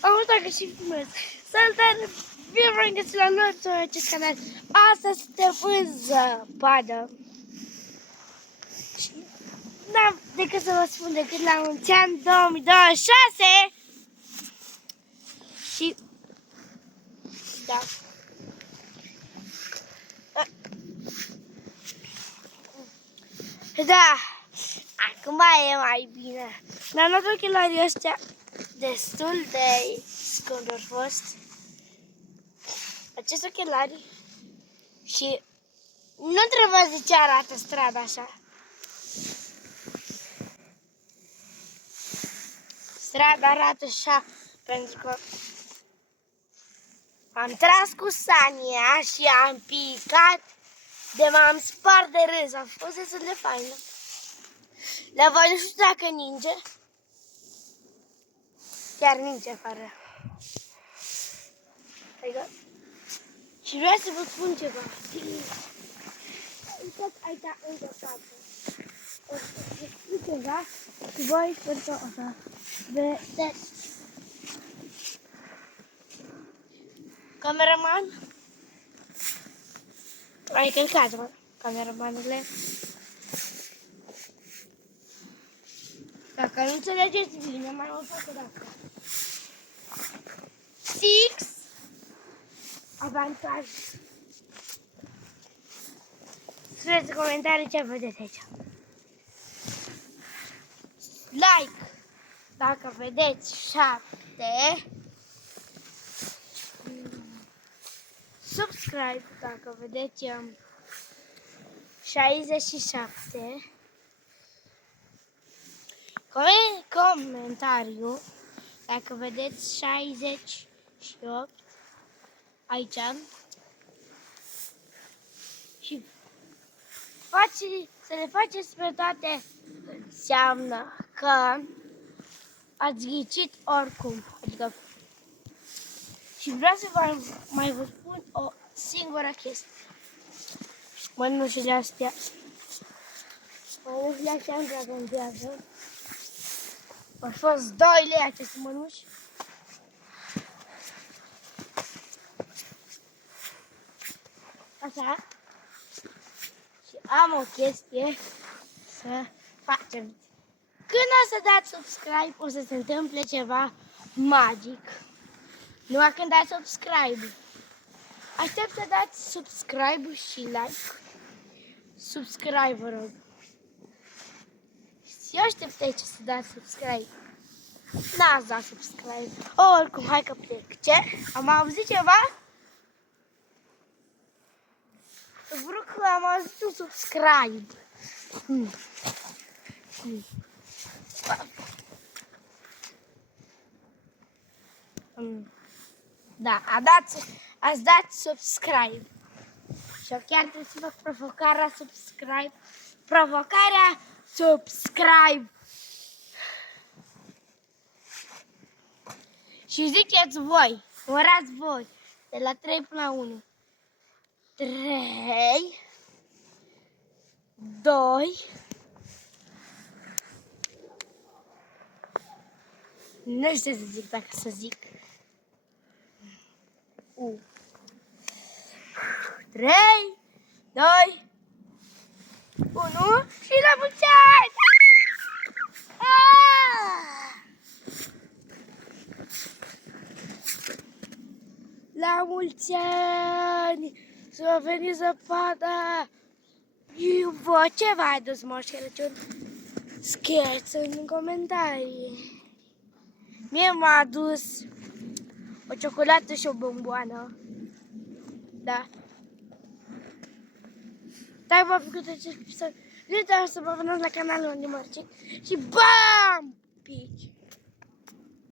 Am uitat că și filmez. Salutare! Bine v-am găsit la noi pe acest canal. Astăzi suntem în zăpadă. Și n-am decât să vă spun decât la mulți ani 2026. Și da. Da, acum e mai bine. Mi-am luat ochelarii ăștia destul de scumpi au fost. Acest ochelari și nu trebuie de ce arată strada așa. Strada arată așa pentru că am tras cu sania și am picat de m-am spart de râs. A fost destul de faină. La voi nu știu dacă ninge. Chiar ninge afară. Adică. Și vreau să vă spun ceva. Uitați aici încă față. O să vă spun ceva și voi sper că o să vedeți. Cameraman? Ai călcat, mă, cameramanule. Dacă nu înțelegeți bine, mai o fac o dată. 6 avantaj. Scrieți în comentarii ce vedeți aici. Like dacă vedeți 7. Subscribe dacă vedeți 67. Comentariu dacă vedeți 68 aici. Și să le faceți pe toate înseamnă că ați ghicit oricum. Adică. Și vreau să mai vă spun o singură chestie. Mănușile astea. Mănușile astea îmi dragonjează. Au fost 2 lei aceste mănuși. Așa. Și am o chestie să facem. Când o să dați subscribe, o să se întâmple ceva magic. Numai când dați subscribe. Aștept să dați subscribe și like. Subscribe, vă rog. Și eu aștept aici să dați subscribe. N-ați dat subscribe. Oricum, hai că plec. Ce? Am auzit ceva? Vreau că am auzit un subscribe. Da, ați dat subscribe. Și eu chiar trebuie să fac provocarea subscribe. Provocarea subscribe. Și ziceți voi, orați voi, de la 3 până la 1. 3, 2, nu știu să zic dacă să zic. 3, 2, 1 și la mulți ani! La mulți ani! Să veni zăpada! Voi ce v-a adus Moș Crăciun? Scrieți în comentarii! Mie m-a adus o ciocolată și o bomboană. Da. Dacă v-a plăcut acest episod, nu uitați să vă abonați la canalul unde mărcic și BAM!